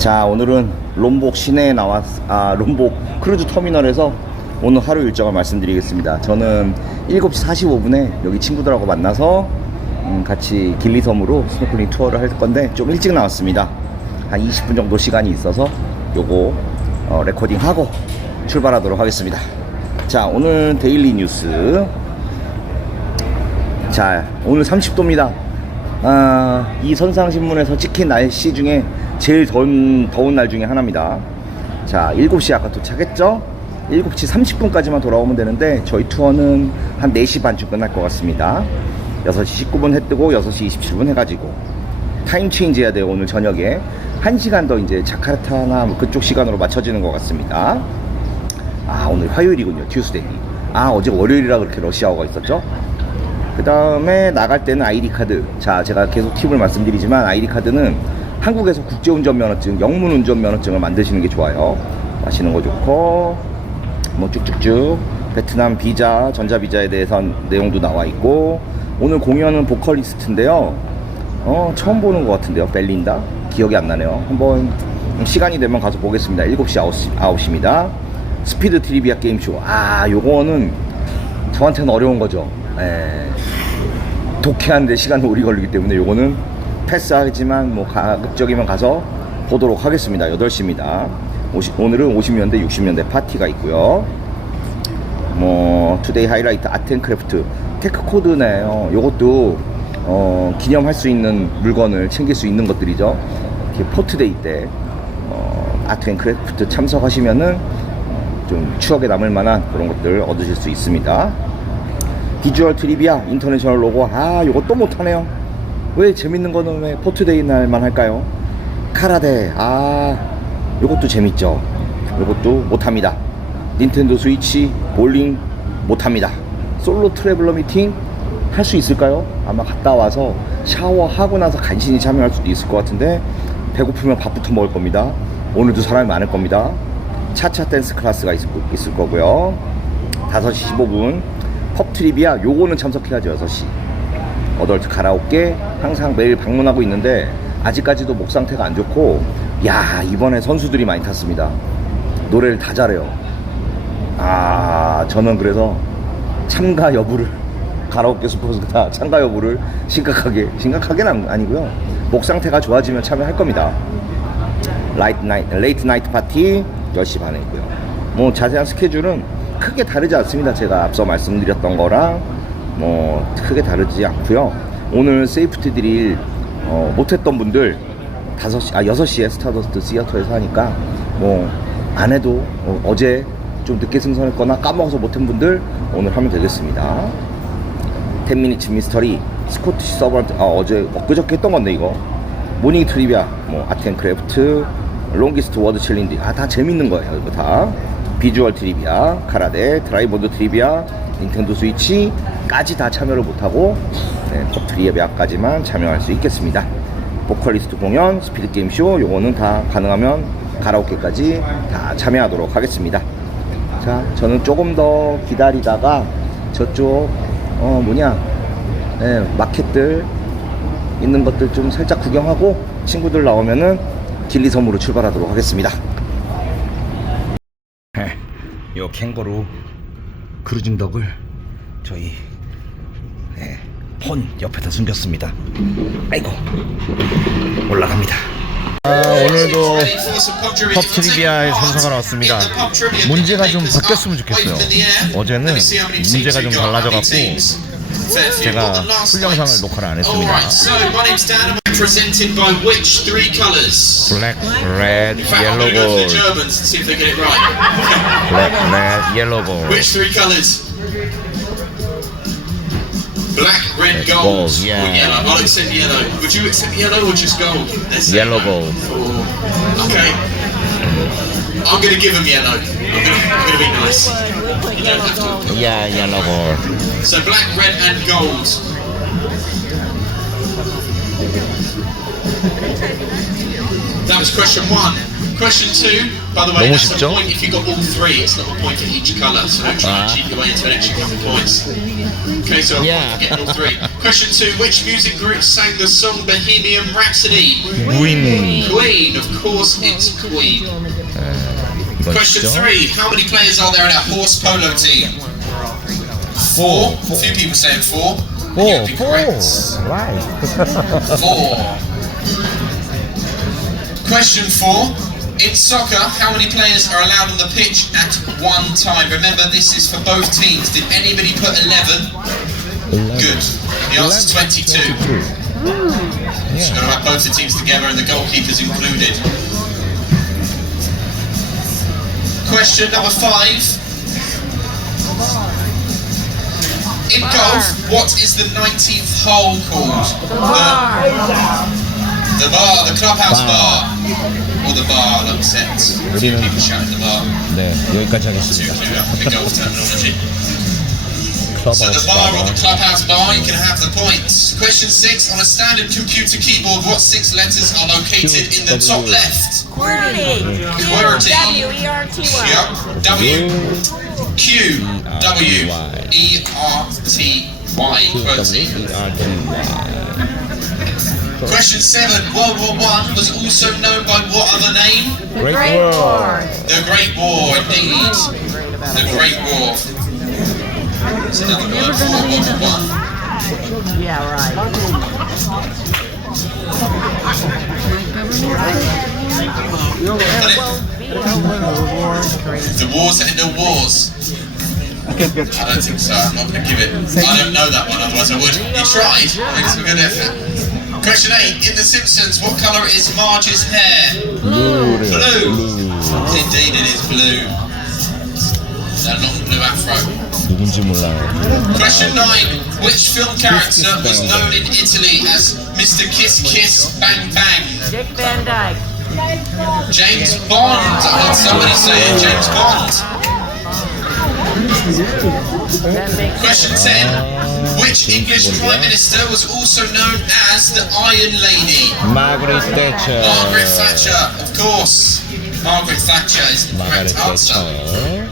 자 오늘은 롬복 시내에 나왔 아 롬복 크루즈 터미널에서 오늘 하루 일정을 말씀드리겠습니다. 저는 7시 45분에 여기 친구들하고 만나서 음, 같이 길리섬으로 스노클링 투어를 할 건데 좀 일찍 나왔습니다. 한 20분 정도 시간이 있어서 요거 어, 레코딩하고 출발하도록 하겠습니다. 자 오늘 데일리 뉴스 자 오늘 30도입니다. 아, 이 선상신문에서 찍힌 날씨 중에 제일 더운, 더운 날 중에 하나입니다. 자, 7시 아까 도착했죠? 7시 30분까지만 돌아오면 되는데 저희 투어는 한 4시 반쯤 끝날 것 같습니다. 6시 19분 해 뜨고 6시 27분 해가지고 타임 체인지 해야 돼요 오늘 저녁에 1시간 더 이제 자카르타나 뭐 그쪽 시간으로 맞춰지는 것 같습니다. 아 오늘 화요일이군요 튜스데이. 아 어제 월요일이라 그렇게 러시아어가 있었죠? 그 다음에 나갈 때는 아이디 카드. 자, 제가 계속 팁을 말씀드리지만 아이디 카드는 한국에서 국제운전면허증, 영문운전면허증을 만드시는 게 좋아요. 마시는 거 좋고, 뭐 쭉쭉쭉. 베트남 비자, 전자비자에 대해서 내용도 나와 있고, 오늘 공연은 보컬리스트인데요. 어, 처음 보는 것 같은데요. 벨린다? 기억이 안 나네요. 한번 시간이 되면 가서 보겠습니다. 7시 9시, 9시입니다. 스피드 트리비아 게임쇼. 아, 요거는 저한테는 어려운 거죠. 예. 독해하는데 시간 오래 걸리기 때문에 요거는 패스하지만 뭐 가급적이면 가서 보도록 하겠습니다. 8시입니다. 오늘은 50년대, 60년대 파티가 있고요. 뭐 투데이 하이라이트 아트앤크래프트 테크 코드네요. 요것도 어, 기념할 수 있는 물건을 챙길 수 있는 것들이죠. 포트데이 때 어, 아트앤크래프트 참석하시면은 좀 추억에 남을 만한 그런 것들 얻으실 수 있습니다. 비주얼 트리비아 인터내셔널 로고 아 요거 또 못하네요 왜 재밌는 거는 왜 포트데이 날만 할까요? 카라데. 아 요것도 재밌죠. 요것도 못합니다. 닌텐도 스위치 볼링 못합니다. 솔로 트래블러 미팅 할 수 있을까요? 아마 갔다 와서 샤워하고 나서 간신히 참여할 수도 있을 것 같은데 배고프면 밥부터 먹을 겁니다. 오늘도 사람이 많을 겁니다. 차차 댄스 클래스가 있을, 있을 거고요. 5시 15분. 펍 트리비아 요거는 참석해야죠 6시 어덜트 가라오케 항상 매일 방문하고 있는데 아직까지도 목 상태가 안 좋고 야 이번에 선수들이 많이 탔습니다. 노래를 다 잘해요. 아 저는 그래서 참가 여부를 가라오케 슈퍼스타 참가 여부를 심각하게 심각하게는 아니고요. 목 상태가 좋아지면 참여할 겁니다. 라이트 나이트 레이트 나이트 파티 10시 반에 있고요. 뭐 자세한 스케줄은 크게 다르지 않습니다. 제가 앞서 말씀드렸던 거랑 뭐 크게 다르지 않고요. 오늘 세이프티 드릴 어, 못했던 분들 5시, 아 6시에 스타더스트 시어터에서 하니까 뭐 안 해도 어, 제좀 늦게 승선했거나 까먹어서 못한 분들 오늘 하면 되겠습니다. 10미니츠 미스터리 스코티시 서버한테 아 어제 엊그저께 했던 건데 이거 모닝 트리비아 뭐 아트앤크래프트 롱기스트 워드 챌린지 아 다 재밌는 거예요 이거 다 비주얼 트리비아, 카라데, 드라이버드 트리비아, 닌텐도 스위치 까지 다 참여를 못하고 네, 컵 트리비아까지만 참여할 수 있겠습니다. 보컬리스트 공연, 스피드 게임 쇼 요거는 다 가능하면 가라오케까지 다 참여하도록 하겠습니다. 자, 저는 조금 더 기다리다가 저쪽 어 뭐냐 네, 마켓들 있는 것들 좀 살짝 구경하고 친구들 나오면은 길리섬으로 출발하도록 하겠습니다. 요 캥거루 크루징 덕을 저희 네, 폰 옆에다 숨겼습니다. 아이고 올라갑니다. 아, 오늘도 펍 트리비아에 참석하러 왔습니다. 문제가 좀 바뀌었으면 좋겠어요. 어제는 문제가 좀 달라져 갖고 제가 풀 영상을 녹화를 안 했습니다. 블랙, 레드, 옐로우. 블랙, 레드, 옐로우 Black, red, gold. Yeah. Or yellow. Oh, I'll accept yellow. Would you accept yellow or just gold? Yellow gold. Okay. I'm gonna give him yellow. I'm gonna, I'm gonna be nice. You don't have to. Yeah, yellow gold. So black, red, and gold. That was question one. Question two, by the way, 너무 that's a 쉽죠? point if you got all three. It's not a point for each colour, so don't try Ah. and cheat your way into an extra couple of points. Okay, so a Yeah. point for getting all three. Question two, which music group sang the song Bohemian Rhapsody? 무인 Queen, of course, it's Queen. 이건 Question 진짜 three, how many players are there in a horse polo team? Four. A few people saying four. 오, You'd be 오, correct. right. Four. Question four. In soccer, how many players are allowed on the pitch at one time? Remember, this is for both teams. Did anybody put 11? Good. The answer's 22. You've got to have both the teams together and the goalkeepers included. Question number five. In golf, what is the 19th hole called? The, bar, the bar, the clubhouse bar Or the bar, like said. 우리는- People shouting the bar. 네, 여기까지 Too 하겠습니다. clued up in golf terminology. So the 클럽하우스 bar or the 바바. clubhouse bar, you can have the points. Question six, on a standard computer keyboard, what six letters are located in the top W. left? QWERTY. QWERTY. W-E-R-T-Y. Yep. W, Q, W, E, R, T, Y. QWERTY. Question seven, World War One was also known by what other name? Great Great War. War. The Great War, indeed. The Great War. It's another word for World War One. Yeah, right. The wars end the wars. I don't think so. I'm not going to give it. I don't know that one, otherwise I would. You tried. It's a good effort. Question eight. In The Simpsons, what colour is Marge's hair? Blue. Blue. Indeed, it is blue. That long blue afro. Question 9. Which film character was known in Italy as Mr. Kiss Kiss Bang Bang? Dick Van Dyke. James Bond. I heard somebody say it. James Bond. Question 10. Which English Prime Minister was also known as the Iron Lady? Margaret Thatcher. Margaret Thatcher, of course. Margaret Thatcher is the Margaret correct answer. Thatcher.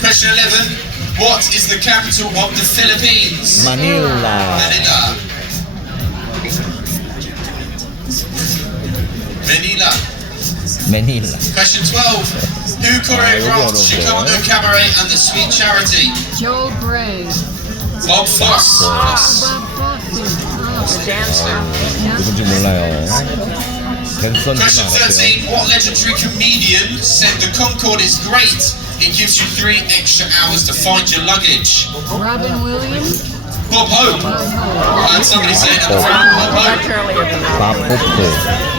Question 11. What is the capital of the Philippines? Manila. Manila. Manila. Manila. Question 12. Who choreographed 어려워. Chicago Cabaret and the Sweet Charity? Joe Bray. Bob Foss. Foss. the dancer. 누군지 몰라요. 댄서인지는 Question 알았어요. 13. What legendary comedian said the Concorde is great? It gives you three extra hours to find your luggage. Robin Williams. Bob Hope. I heard somebody say it at the front. Bob Much Hope.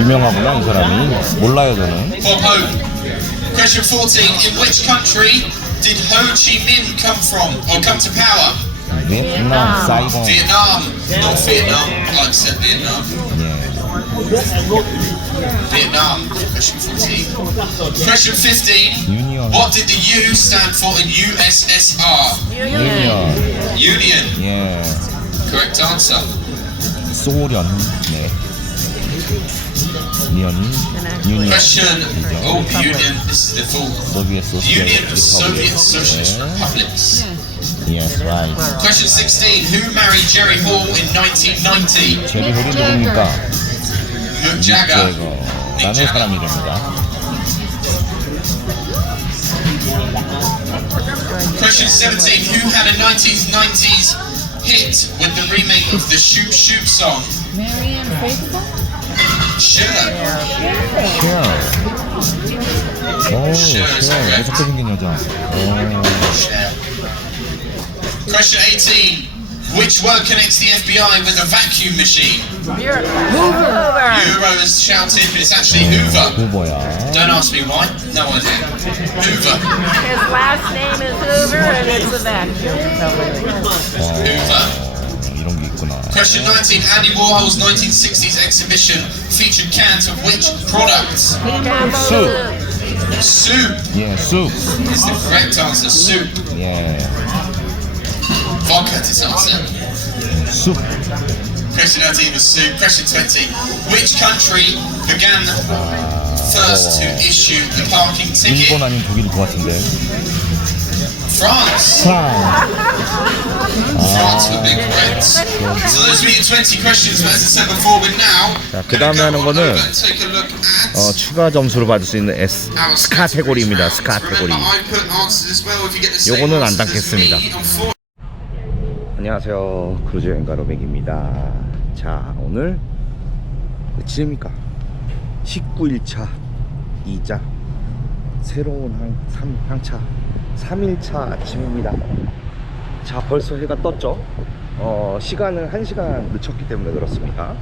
유명하구나 이 사람이. 몰라요 저는. Question 14. In which country did Ho Chi Minh come from or come to power? 베트남, 사이공. Vietnam. Not Vietnam. I said Vietnam. 예. Vietnam. Question 14. Question 15. 유니언. What did the U stand for in USSR? 유니언. Union. 예. Correct answer. 소련. 네. 유니언. 유니언. Question. Oh, Union. This is the full. 소비에트 소셜 Union of Soviet Socialist 리퍼블릭. Republics. Yes, right. Question 16. Who married Jerry Hall in 1990? 제리 홀이 누굽니까? Mick Jagger. 제거. Mick 라는 Jagger. 사람 이름입니다. Question 17. Who had a 1990s hit with the remake of the Shoot Shoot song? Marianne Faithfull. Sure. 쉐어. 오, Sure, is that 쉐어. right? 무섭게 생긴 여자. 오. Sure. Question 18. Which word connects the FBI with a vacuum machine? Hoover. Hoover. Euro is shouted, but it's actually Hoover. 후보야. Don't ask me why. No idea. Hoover. His last name is Hoover and it's a vacuum. Hoover. tonight. Question 19 Andy Warhol's 1960s exhibition featured cans of which products? Soup. Soup. Yeah, soup. It's the correct answer soup. Yeah. Vodka to some. Soup. Question 19 was soup. Question 20 Which country began. Uh, ticket. 일본 아닌 독일 것 같은데. France. 프랑. France for big reds. So those are your 20 questions, but as I said before, we're now 자, 그 다음에 하는 거는, 어, 추가 점수를 받을 수 있는 S 스카테고리입니다. 스카테고리. 요거는 안 unfortunately, 안녕하세요. 크루즈 여행 가로백입니다. 자, 오늘 며칠입니까? 19일차 2자 새로운 항, 3, 항차 3일차 아침입니다. 자, 벌써 해가 떴죠? 어, 시간은 1시간 늦췄기 때문에 그렇습니다.